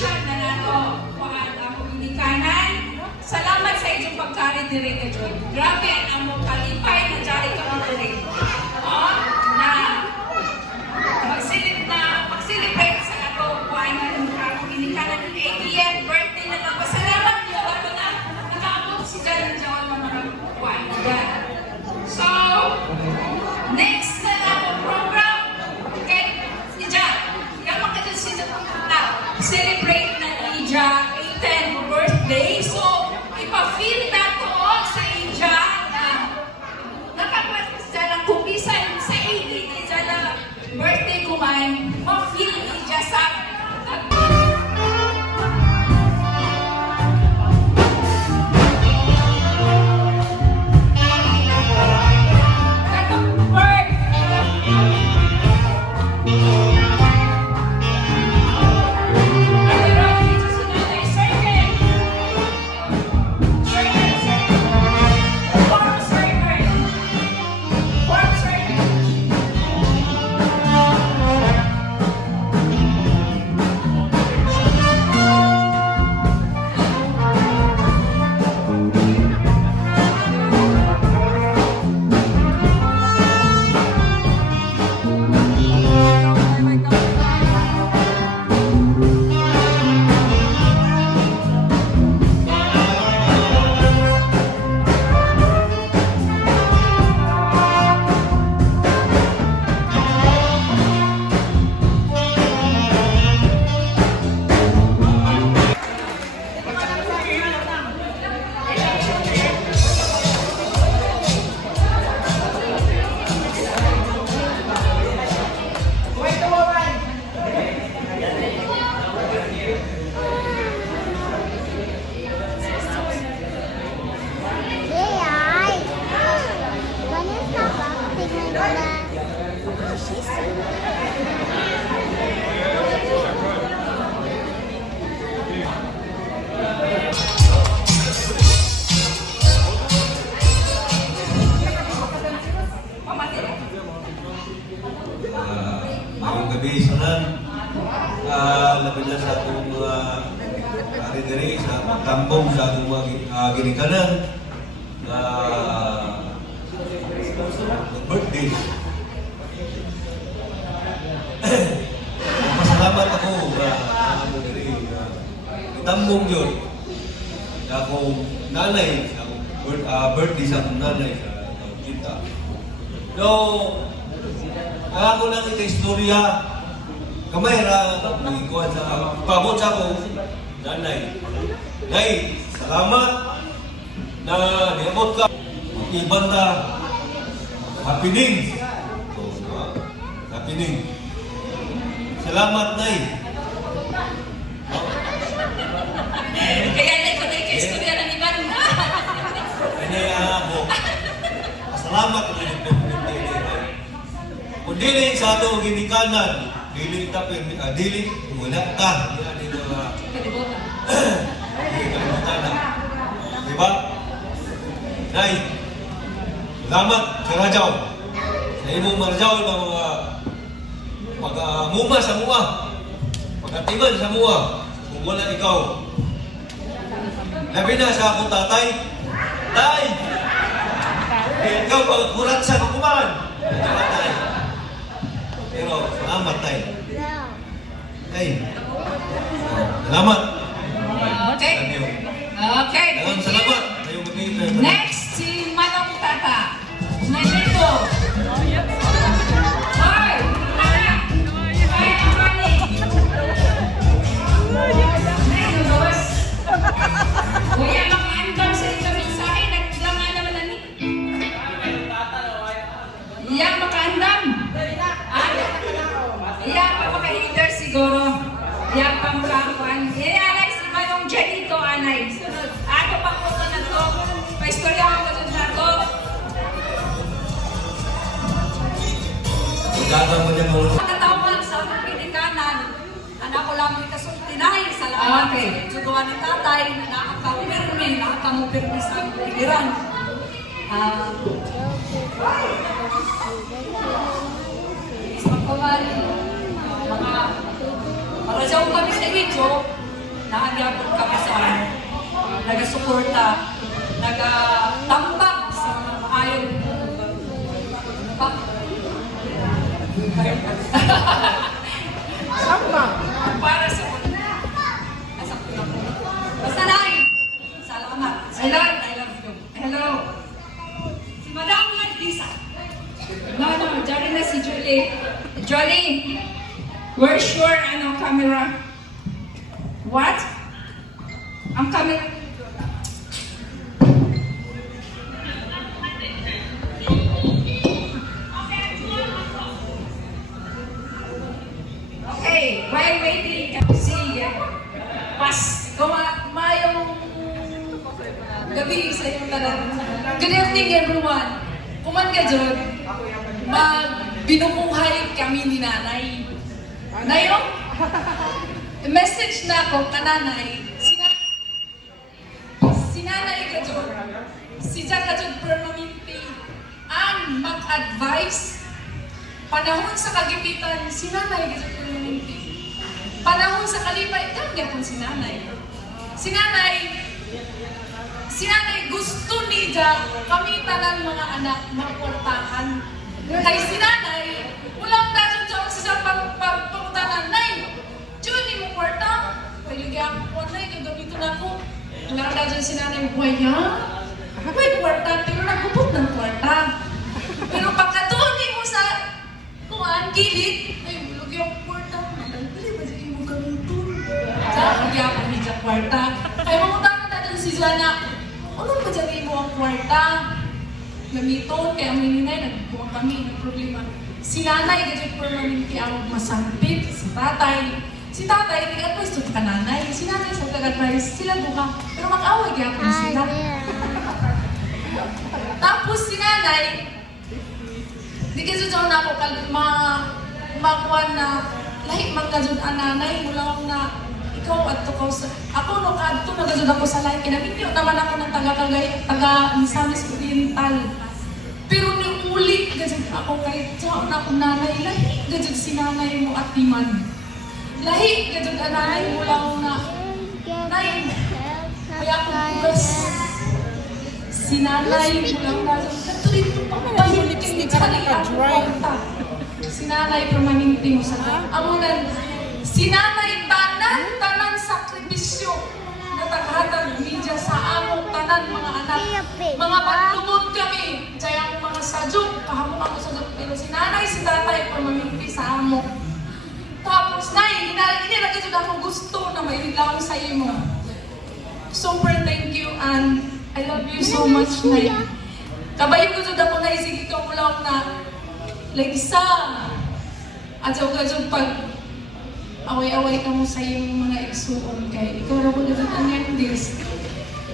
siya na nato kuhaan ako ginikanan. Salamat sa inyong pagkari diri ka Joy. Grabe ang among kalipay na jari ka mo diri. Na mag-celebrate sa ato kuhaan ako ginikanan ng 80th birthday na lang. Pasalamat niyo ako na nakaabot si Jan ng Jawan ng mga kuhaan. So, next na ako program kay si Jan. Yaman ka dyan celebrate na ni Jan 18th birthday. So, ipa-feel na to sa India na nakapasas dyan ang kumisan sa 80 dyan na birthday ko man, ma-feel ni Jan sa Ngayong gabi sanan, labi na sa atong mga ari-diri sa pagtambong sa atong mga ginikanan na birthday. Pasalamat ako sa ari-diri itambong yun na akong nanay, birthday sa akong nanay sa kita. So, ako lang ika-istorya, kamay ra, ikuhan sa pabot sa ako, nanay. Nay, salamat na niabot ka. Ibanda, happening. Happening. Salamat, Nay. kaya na ito na ika-istorya ng iba na. Kanya ako. Salamat na ito. Kung dili sa ato ginikanan, dili tapin, dili, wala ka. Yan yung mga kalimutan na. Diba? Nay, salamat sa Rajaw. Sa imong Rajaw na mga pag-muma sa mua. Pag-atiman sa mua. Kung wala ikaw. Labi na sa akong tatay. Tay! Ikaw pag-kurat sa kukuman. Tay. Pero, salamat, Tay. Tay. Salamat. Okay. Okay. Salamat. Next, si Manong Tata. Nandito. Hoy! Anak! Kaya ang mali. Nandos. Kuya, makaandam sa ito mensahe. Naglangan naman na ni. Iyak makaandam. Iyak pa maka-hinder siguro. Iyak pa makakuan. Anay, si Manong Janito, anay. Ako pa po na to. Pa-istorya ko ka dun na to. Gagawin mo niya mo. Pagkatawag sa pinikanan, anak ko lamang ikasultinahin sa lahat. Okay. Suduan ni tatay na nakakapirmi, nakakamupirmi sa piliran. Sa kawan, mga parasaw kami sa video, Naagyapon kami sa nagasuporta, nagatambak sa mga maayong para sa basta nai. Salamat. Hello. I love you. Hello. Si Madam Lisa. No, dyan na si Julie. Jolie, where's your camera? What? Ang camera? Okay, while waiting, si Pas, mayong gabi sa iyong tanan. Good evening, everyone. Kuman ka dyan, binumuhay kami ni nanay. Nayong, message na ako ka nanay, si nanay ka dyan, si Jack ka dyan permanente, ang mag-advise, panahon sa kagipitan, si nanay ka dyan permanente. Panahon sa kalipay, kanya po si nanay. Si nanay gusto ni Jack, kami tanan mga anak, makwartahan. Kay si nanay, walang dadyan dyan sa pagpagpagtanan. Nay, Juni mo kwarta? Paligyan ko, nay, gagamitin ako. Walang dadyan si nanay, buhaya? May kwarta, pero nagubot ng kwarta. Pero pagkatuloy mo sa gilid, ay, bulog yung kwarta. Dali ba dyan mo gamitin? Sa pagyapon ni Jack kwarta. Kaya mamunta na dadyan si Jana, ano ba dyan mo ang kwarta? Gamiton, kaya ang mininay, nagbuwang kami ng problema. Si nanay, gadget permanente ang masampit, si tatay. Si tatay, nag-advise to ka nanay. Si nanay, sa nag-advise, sila duha. Pero mag-away gyapon sila. Tapos si nanay, di kasi dyan na ako makuha na lahi magkajud ang nanay, mula na ikaw at tukaw sa... Ako no, kadto nagajud ako sa lahi. Kinabinyo naman ako ng taga-Misamis Oriental. Pero nung uli, gajud ako kahit saan na akong nanay, lahi gajud si nanay mo at timan. Lahi gajud ang nanay mo lang na, nay, kaya akong bugas. Si nanay mo lang na, ito dito pa, pahilig kayo sa kanila akong kwarta. Si nanay permanente mo sa amunan. Si nanay tanan sakripisyo na taghatag media sa among tanan mga anak. Mga paglubod kami, kaya ang mga sadyok, kahamong ako sadyok. Pero si nanay, si tatay permanente sa amok. Tapos, nay, hinalagin akong gusto na may lang sa imo. Super thank you and I love you so much, nay. Kabayin ko dyan ako na isig ikaw mo lang na Lagsa! At sa ugadjong pag away-away ka mo sa iyong mga igsuon kay ikaw na po na dyan ang yandis.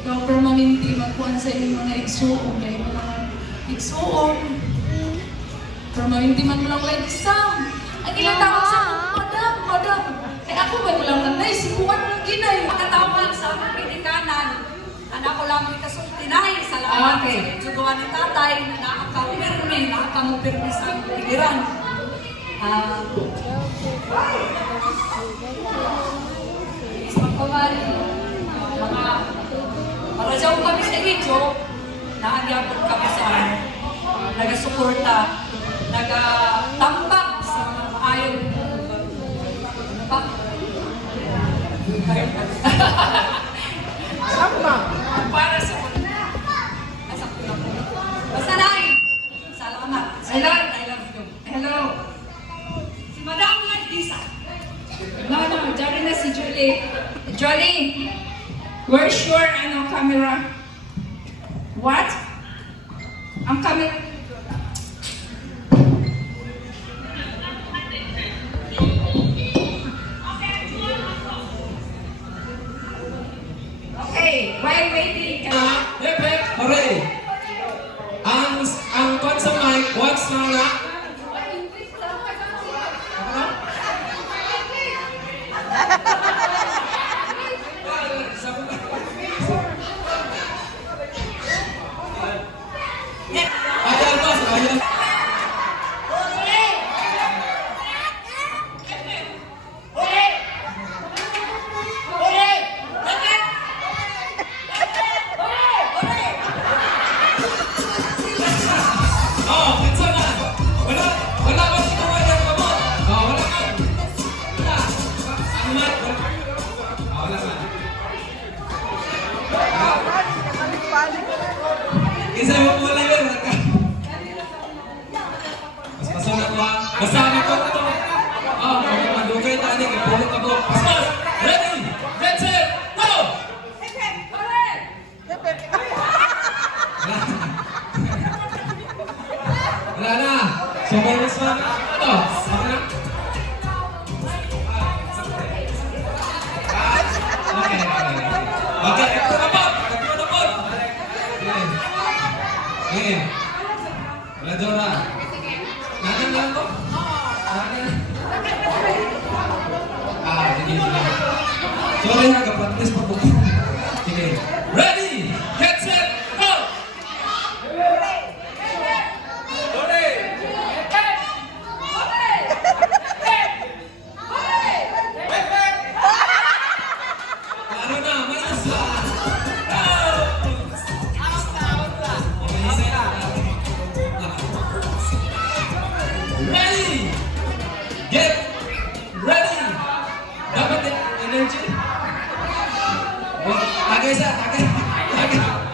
Ikaw permanente magkuhan sa iyong mga igsuon kay mga igsuon. Permanente man mo lang Lagsa! Ang ilang tawag sa ako, madam! Kaya ako ba lang nanay, si Juan lang ginay. Pagkatawag sa aming pinikanan, anak ko lang may kasultinay. Salamat Okay. sa jugawan ni tatay na nakakamupirmi sa pigiran. Isang kawali, mga parasaw kami sa video, naagyapon kami sa nagasuporta, nagatambak sa mga maayong para sa basta nai. Salamat. Hello. I love you. Hello. Si Madam Lisa. No, dyan na si Julie. Jolie, where's your camera? What? Ang camera? Okay, while waiting, Perfect, hooray! Ang kwan sa mic, what's na? Ayan, boss, ayan. Isa mo po lang yun. Mas pasunod ko ha. Masama ko ito. Oh, magdugay tayo. Ipulot ako. Paspas! Ready! Get set! Go! Wala na. So, bonus one. Ito. Saka na. Okay. Okay. Ito na po. Ito na po. Okay. Wala Jora. Natin lang po. Natin. Sige. Sorry ha, kapag-press pa po. Sige. Ready! Get set! Go! Klaro na, malas na. Ready! Get ready! Dapat energy. Tagay sa, tagay.